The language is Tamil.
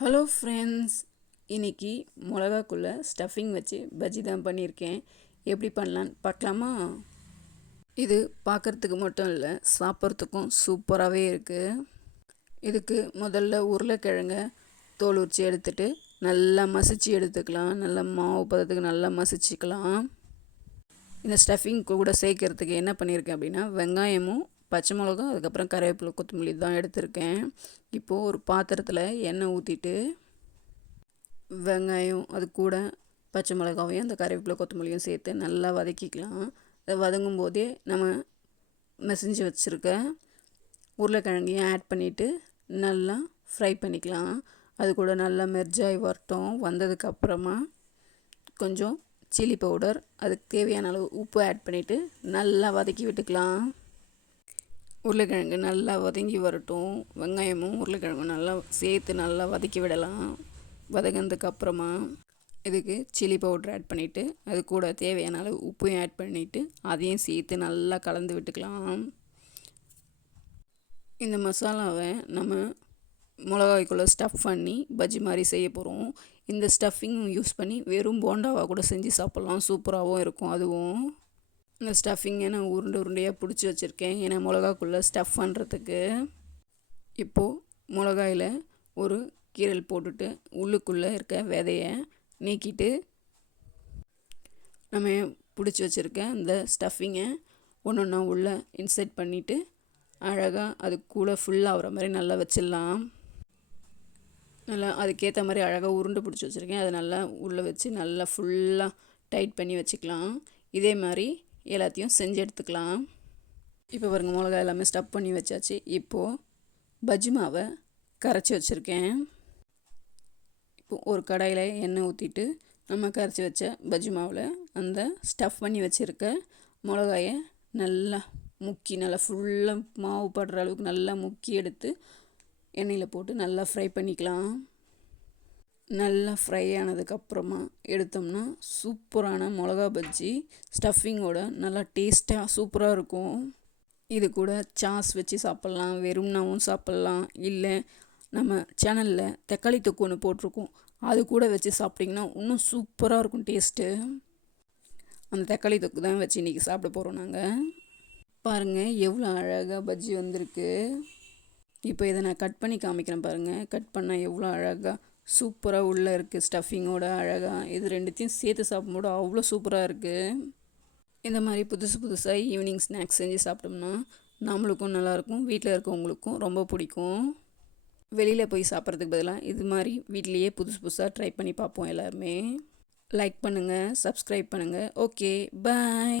ஹலோ ஃப்ரெண்ட்ஸ் இன்னைக்கு மிளகாக்குள்ளே ஸ்டஃபிங் வச்சு பஜ்ஜி தான் பண்ணியிருக்கேன். எப்படி பண்ணலான்னு பார்க்கலாமா? இது பார்க்குறதுக்கு மட்டும் இல்லை சாப்பிட்றதுக்கும் சூப்பராகவே இருக்குது இதுக்கு முதல்ல உருளைக்கிழங்க தோல் உரித்து எடுத்துட்டு நல்லா மசிச்சு எடுத்துக்கலாம். நல்லா மாவு பதத்துக்கு நல்லா மசிச்சுக்கலாம். இந்த ஸ்டஃபிங் கூட சேர்க்கறதுக்கு என்ன பண்ணியிருக்கேன் அப்படின்னா வெங்காயமும் பச்சை மிளகா அதுக்கப்புறம் கருவேப்பிலை கொத்தமல்லி தான் எடுத்திருக்கேன். இப்போது ஒரு பாத்திரத்தில் எண்ணெய் ஊற்றிட்டு வெங்காயம் அது கூட பச்சை மிளகாவையும் அந்த கருவேப்பிலை கொத்தமல்லியும் சேர்த்து நல்லா வதக்கிக்கலாம். அதை வதங்கும் போதே நம்ம மெசஞ்சு வச்சுருக்க உருளைக்கிழங்கையும் ஆட் பண்ணிவிட்டு நல்லா ஃப்ரை பண்ணிக்கலாம். அது கூட நல்லா மெர்ஜாய் வரட்டும். வந்ததுக்கப்புறமா கொஞ்சம் சில்லி பவுடர் அதுக்கு தேவையான அளவு உப்பு ஆட் பண்ணிவிட்டு நல்லா வதக்கி விட்டுக்கலாம். உருளைக்கிழங்கு நல்லா வதங்கி வரட்டும். வெங்காயமும் உருளைக்கிழங்கும் நல்லா சேர்த்து நல்லா வதக்கி விடலாம். வதங்கினதுக்கு அப்புறமா இதுக்கு சில்லி பவுட்ரு ஆட் பண்ணிவிட்டு அது கூட தேவையான அளவு உப்பையும் ஆட் பண்ணிவிட்டு அதையும் சேர்த்து நல்லா கலந்து விட்டுக்கலாம். இந்த மசாலாவை நம்ம மிளகாய்க்குள்ளே ஸ்டஃப் பண்ணி பஜ்ஜி மாதிரி செய்ய போகிறோம் இந்த ஸ்டஃபிங் யூஸ் பண்ணி வெறும் போண்டாவாக கூட செஞ்சு சாப்பிட்லாம். சூப்பராகவும் இருக்கும் அதுவும். இந்த ஸ்டஃபிங்கை நான் உருண்டை உருண்டையாக பிடிச்சி வச்சுருக்கேன். ஏன்னா மிளகாக்குள்ளே ஸ்டஃப் பண்ணுறதுக்கு இப்போது மிளகாயில் ஒரு கீரல் போட்டுட்டு உள்ளுக்குள்ளே இருக்க விதையை நீக்கிட்டு நம்ம பிடிச்சி வச்சுருக்க அந்த ஸ்டஃபிங்கை ஒன்று ஒன்றா உள்ளே இன்சர்ட் பண்ணிவிட்டு அழகாக அது கூட ஃபுல்லாகிற மாதிரி நல்லா வச்சிடலாம். நல்லா அதுக்கேற்ற மாதிரி அழகாக உருண்டை பிடிச்சி வச்சுருக்கேன். அதை நல்லா உள்ளே வச்சு நல்லா ஃபுல்லாக டைட் பண்ணி வச்சுக்கலாம். இதே மாதிரி எல்லாத்தையும் செஞ்சு எடுத்துக்கலாம். இப்போ பாருங்கள் மிளகா எல்லாமே ஸ்டப் பண்ணி வச்சாச்சு. இப்போது பஜ்ஜி மாவை கரைச்சி வச்சுருக்கேன். இப்போ ஒரு கடாயில் எண்ணெய் ஊற்றிட்டு நம்ம கரைச்சி வச்ச பஜ்ஜி மாவில் அந்த ஸ்டஃப் பண்ணி வச்சுருக்க மிளகாயை நல்லா முக்கி நல்லா ஃபுல்லாக மாவு படுற அளவுக்கு நல்லா முக்கி எடுத்து எண்ணெயில் போட்டு நல்லா ஃப்ரை பண்ணிக்கலாம். நல்லா ஃப்ரை ஆனதுக்கப்புறமா எடுத்தோம்னா சூப்பரான மிளகா பஜ்ஜி ஸ்டஃபிங்கோட நல்லா டேஸ்ட்டாக சூப்பராக இருக்கும். இது கூட சாஸ் வச்சு சாப்பிட்லாம் வெறும்னாவும் சாப்பிட்லாம். இல்லை நம்ம சேனலில் தக்காளி தொக்கு ஒன்று போட்டிருக்கோம். அது கூட வச்சு சாப்பிட்டிங்கன்னா இன்னும் சூப்பராக இருக்கும் டேஸ்ட்டு அந்த தக்காளி தொக்கு தான் வச்சு இன்றைக்கி சாப்பிட போகிறோம் நாங்கள் பாருங்கள் எவ்வளோ அழகாக பஜ்ஜி வந்திருக்கு. இப்போ இதை நான் கட் பண்ணி காமிக்கிறேன் பாருங்கள் கட் பண்ணால் எவ்வளோ அழகாக சூப்பராக உள்ளே இருக்குது ஸ்டஃபிங்கோட அழகாக இது ரெண்டுத்தையும் சேர்த்து சாப்பிடும்போது அவ்வளோ சூப்பராக இருக்குது இந்த மாதிரி புதுசு புதுசாக ஈவினிங் ஸ்நாக்ஸ் செஞ்சு சாப்பிட்டோம்னா நம்மளுக்கும் நல்லாயிருக்கும் வீட்டில் இருக்கவங்களுக்கும் ரொம்ப பிடிக்கும். வெளியில் போய் சாப்பிட்றதுக்கு பதிலாக இது மாதிரி வீட்லேயே புதுசு புதுசாக ட்ரை பண்ணி பார்ப்போம் எல்லாருமே. லைக் பண்ணுங்கள் சப்ஸ்கிரைப் பண்ணுங்கள் ஓகே பாய்